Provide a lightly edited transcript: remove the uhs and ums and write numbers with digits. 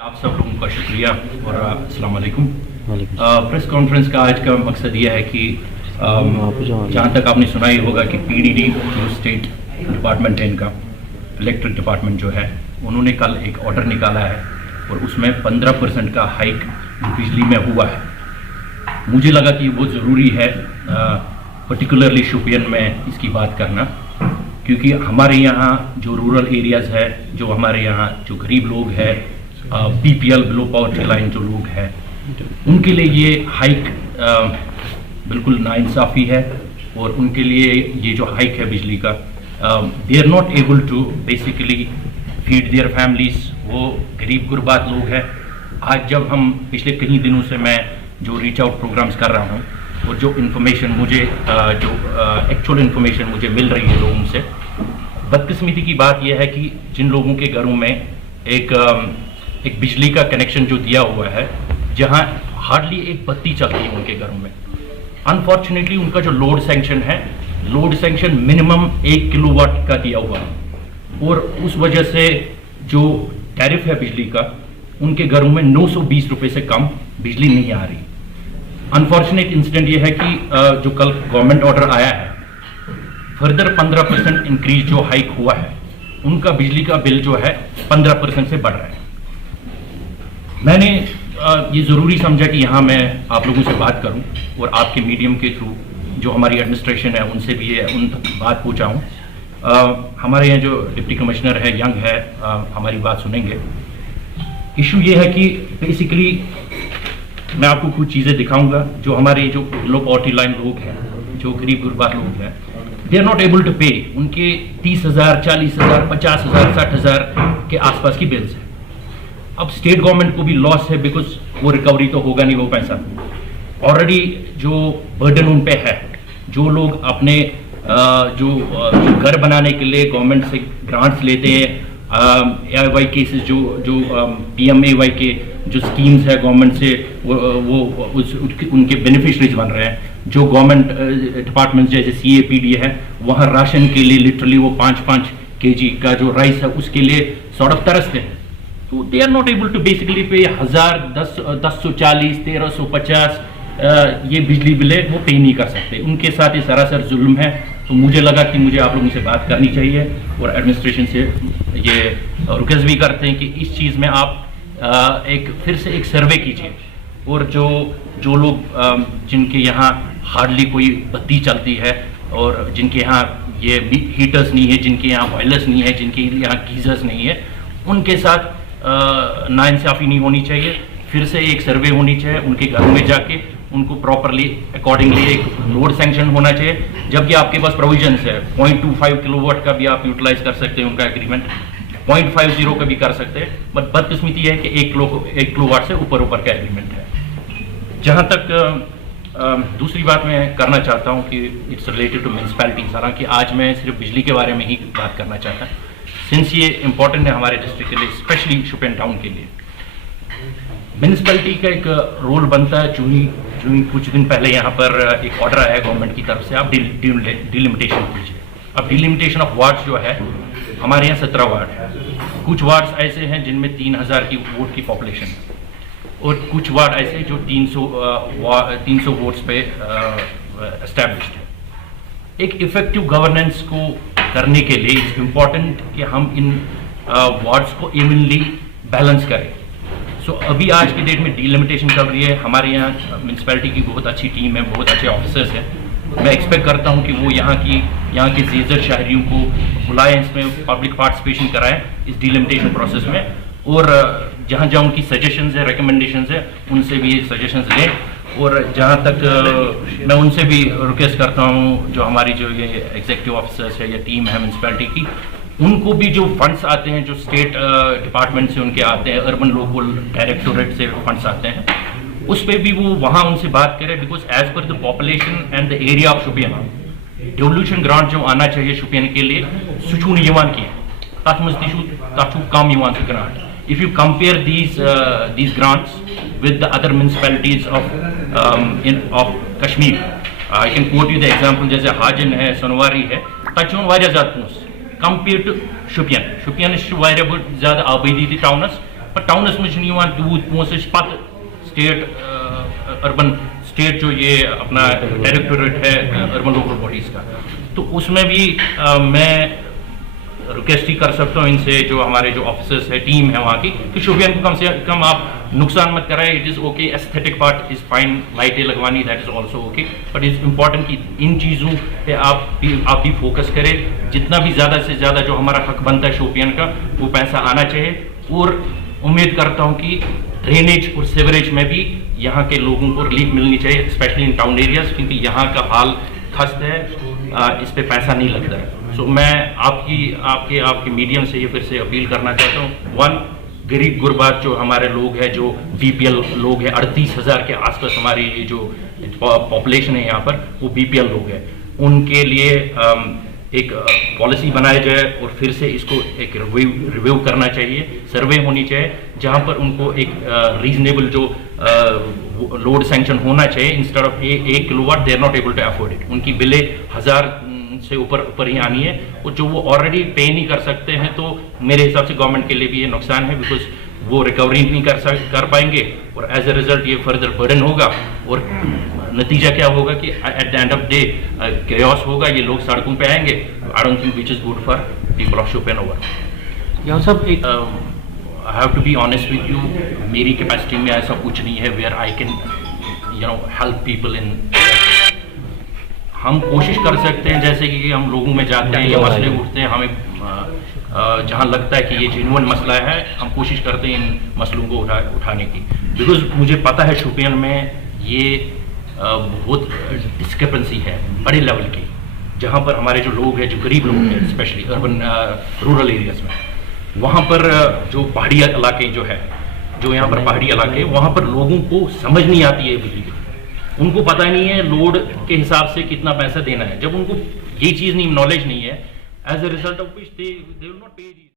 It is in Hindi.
आप सब लोगों का शुक्रिया और अस्सलाम वालेकुम। प्रेस कॉन्फ्रेंस का आज का मकसद यह है कि जहाँ तक आपने सुना ही होगा कि पीडीडी जो स्टेट डिपार्टमेंट है, इनका इलेक्ट्रिक डिपार्टमेंट जो है, उन्होंने कल एक ऑर्डर निकाला है और उसमें 15% का हाइक बिजली में हुआ है। मुझे लगा कि वो ज़रूरी है पर्टिकुलरली शोपियन में इसकी बात करना, क्योंकि हमारे यहाँ जो रूरल एरियाज़ है, जो हमारे यहाँ जो गरीब लोग हैं, बीपीएल बिलो पॉवर्टी लाइन जो लोग हैं, उनके लिए ये हाइक बिल्कुल नाइंसाफ़ी है। और उनके लिए ये जो हाइक है बिजली का, they are not able to basically feed their families. वो गरीब गुरबात लोग हैं। आज जब हम पिछले कई दिनों से मैं जो रीच आउट प्रोग्राम्स कर रहा हूँ और जो इन्फॉर्मेशन मुझे जो एक्चुअल इन्फॉर्मेशन मुझे मिल रही है लोगों से, बदकिस्मती की बात यह है कि जिन लोगों के घरों में एक बिजली का कनेक्शन जो दिया हुआ है, जहां हार्डली एक बत्ती चलती है उनके घरों में, अनफॉर्चुनेटली उनका जो लोड सैंक्शन है, लोड सैंक्शन मिनिमम 1 किलोवाट का दिया हुआ है और उस वजह से जो टैरिफ है बिजली का, उनके घरों में 920 रुपये से कम बिजली नहीं आ रही। अनफॉर्चुनेट इंसिडेंट ये है कि जो कल गवर्नमेंट ऑर्डर आया है, फर्दर 15% इंक्रीज जो हाइक हुआ है, उनका बिजली का बिल जो है 15% से बढ़ रहा है। मैंने ये ज़रूरी समझा कि यहाँ मैं आप लोगों से बात करूँ और आपके मीडियम के थ्रू जो हमारी एडमिनिस्ट्रेशन है उनसे भी ये उन तक बात पहुँचाऊँ। हमारे यहाँ जो डिप्टी कमिश्नर है, यंग है, हमारी बात सुनेंगे। इशू ये है कि बेसिकली मैं आपको कुछ चीज़ें दिखाऊंगा जो हमारे जो लो पॉवर्टी लाइन लोग हैं, जो गरीब गुरबात लोग हैं, they are not able to pay. उनके 30,000, 40,000, 50,000, 60,000 के आसपास की बिल्स हैं। अब स्टेट गवर्नमेंट को भी लॉस है, बिकॉज वो रिकवरी तो होगा नहीं वो पैसा। ऑलरेडी जो बर्डन उन पे है, जो लोग अपने जो घर बनाने के लिए गवर्नमेंट से ग्रांट्स लेते हैं, AY केसेस जो PMAY के जो स्कीम्स है गवर्नमेंट से, उनके बेनिफिशरीज बन रहे हैं। जो गवर्नमेंट डिपार्टमेंट जैसे CAPD है, वहाँ राशन के लिए लिटरली वो 5-5 kg का जो राइस है उसके लिए सॉर्ट ऑफ तरसते हैं। तो they are not able to basically pay 1000, 1040, 1350 ये बिजली बिलें वो पे नहीं कर सकते। उनके साथ ये सरासर जुल्म है। तो मुझे लगा कि मुझे आप लोगों से बात करनी चाहिए और एडमिनिस्ट्रेशन से ये रिक्वेस्ट भी करते हैं कि इस चीज़ में आप फिर से एक सर्वे कीजिए और जो लोग जिनके यहाँ हार्डली कोई बत्ती चलती है और जिनके यहाँ ये हीटर्स नहीं है, जिनके यहाँ बॉयलर्स नहीं है, जिनके यहाँ गीजर्स नहीं है, उनके साथ नाइंसाफ़ी नहीं होनी चाहिए। फिर से एक सर्वे होनी चाहिए, उनके घरों में जाके उनको प्रॉपरली अकॉर्डिंगली एक लोड सैंक्शन होना चाहिए। जबकि आपके पास प्रोविजंस है, 0.25 किलोवाट का भी आप यूटिलाइज कर सकते हैं उनका एग्रीमेंट, 0.50 का भी कर सकते हैं। बट बदकिस्मती है कि 1 किलोवाट से ऊपर का एग्रीमेंट है। जहाँ तक दूसरी बात मैं करना चाहता हूँ कि इट्स रिलेटेड टू म्यूनसिपैलिटीज। हालांकि आज मैं सिर्फ बिजली के बारे में ही बात करना चाहता हूँ, सिंस ये इम्पॉर्टेंट है हमारे डिस्ट्रिक्ट के लिए, स्पेशली शोपियान टाउन के लिए। म्यूनसिपैलिटी का एक रोल बनता है। जो ही कुछ दिन पहले यहाँ पर एक ऑर्डर आया गवर्नमेंट की तरफ से, आप डिलिमिटेशन कीजिए। अब डिलिमिटेशन ऑफ वार्ड्स जो है, हमारे यहाँ 17 वार्ड है। कुछ वार्ड्स ऐसे हैं जिनमें 3000 की वोट की पॉपुलेशन है और कुछ वार्ड ऐसे जो 300 वोट्स पे एस्टैब्लिश्ड है। एक इफेक्टिव गवर्नेंस को करने के लिए इट्स इम्पॉर्टेंट कि हम इन वार्ड्स को इवनली बैलेंस करें। सो अभी आज की डेट में डिलिमिटेशन चल रही है। हमारे यहाँ म्यूनसिपैलिटी की बहुत अच्छी टीम है, बहुत अच्छे ऑफिसर्स हैं। मैं एक्सपेक्ट करता हूँ कि वो यहाँ के ज़ेज़र शहरियों को बुलाएं, इसमें पब्लिक पार्टिसिपेशन कराएं इस डिलिमिटेशन प्रोसेस में, और जहाँ जहाँ उनकी सजेशंस है, रिकमेंडेशंस है, उनसे भी ये सजेशंस लें। और जहाँ तक मैं उनसे भी रिक्वेस्ट करता हूँ, जो हमारी जो ये एग्जीक्यूटिव ऑफिसर्स है या टीम है म्यूनसिपैलिटी की, उनको भी जो फंड्स आते हैं, जो स्टेट डिपार्टमेंट से उनके आते हैं, अर्बन लोकल डायरेक्टोरेट से फंड्स आते हैं, उस पर भी वो वहाँ उनसे बात करें। Because as per the population and the area of Shopian, devolution grant जो आना चाहिए शोपियान के लिए, सुचू नियमान की तथ मज कम grant. If you compare these grants with the other municipalities of Kashmir, I can quote you the example जैसे हाजन है, सोनवारी है, तचून वारिया ज़्यादा कंपेयर टू शुपियन। शुपियन वारिया बहुत ज़्यादा आबादी थी टाउनस, पर टाउन असमशन युवान तूत मोसे पत स्टेट अर्बन स्टेट जो ये अपना डायरेक्टोरेट है अर्बन लोकल बॉडीज का, तो उसमें भी मैं रिक्वेस्ट ही कर सकता हूँ इनसे, जो हमारे जो ऑफिसर्स है, टीम है वहाँ की, कि शोपियान को कम से कम आप नुकसान मत कराएं। It is okay, aesthetic part is fine, लाइटें लगवानी that is also okay, but is important कि इन चीज़ों पे आप भी फोकस करें। जितना भी ज़्यादा से ज़्यादा जो हमारा हक बनता है शोपियान का, वो पैसा आना चाहिए। और उम्मीद करता हूँ कि ड्रेनेज और सीवरेज में भी यहाँ के लोगों को रिलीफ मिलनी चाहिए, स्पेशली इन टाउन एरियाज, क्योंकि यहाँ का हाल खस्त है, इस पे पैसा नहीं लगता है। सो मैं आपके मीडियम से ये फिर से अपील करना चाहता हूँ। वन, गरीब गुरबात जो हमारे लोग हैं, जो बीपीएल लोग हैं, 38,000 के आसपास हमारी ये जो पॉपुलेशन है यहाँ पर, वो बीपीएल लोग हैं। उनके लिए एक पॉलिसी बनाया जाए और फिर से इसको एक रिव्यू करना चाहिए, सर्वे होनी चाहिए, जहाँ पर उनको एक रीजनेबल जो लोड सैंक्शन होना चाहिए। Instead of 1 kilowatt they are not able to afford it, उनकी बिलें 1000 से ऊपर ही आनी है, और जो वो ऑलरेडी पे नहीं कर सकते हैं, तो मेरे हिसाब से गवर्नमेंट के लिए भी ये नुकसान है, बिकॉज वो रिकवरी नहीं कर पाएंगे, और एज ए रिजल्ट ये फर्दर बर्डन होगा, और नतीजा क्या होगा कि at the end of day chaos होगा, ये लोग सड़कों पे आएंगे। I don't think which is good for people of Shopian. यहाँ सब एक I have to be honest with you, मेरी कैपेसिटी में ऐसा कुछ नहीं है where I can help people in. हम कोशिश कर सकते हैं, जैसे कि हम लोगों में जाते हैं, ये मसले उठते हैं, हमें जहाँ लगता है कि ये जेन्युइन मसला है, हम कोशिश करते हैं इन मसलों को उठाने की। बिकॉज मुझे पता है शोपियान में ये बहुत डिस्क्रिपेंसी है बड़े लेवल की, जहाँ पर हमारे जो लोग हैं, जो गरीब लोग हैं, स्पेशली अर्बन रूरल एरियाज में, वहाँ पर जो पहाड़ी इलाके जो है, जो यहाँ पर पहाड़ी इलाके, वहाँ पर लोगों को समझ नहीं आती है बिजली की। उनको पता नहीं है लोड के हिसाब से कितना पैसा देना है। जब उनको ये चीज़ नहीं, नॉलेज नहीं है, as a result of which they will not पे।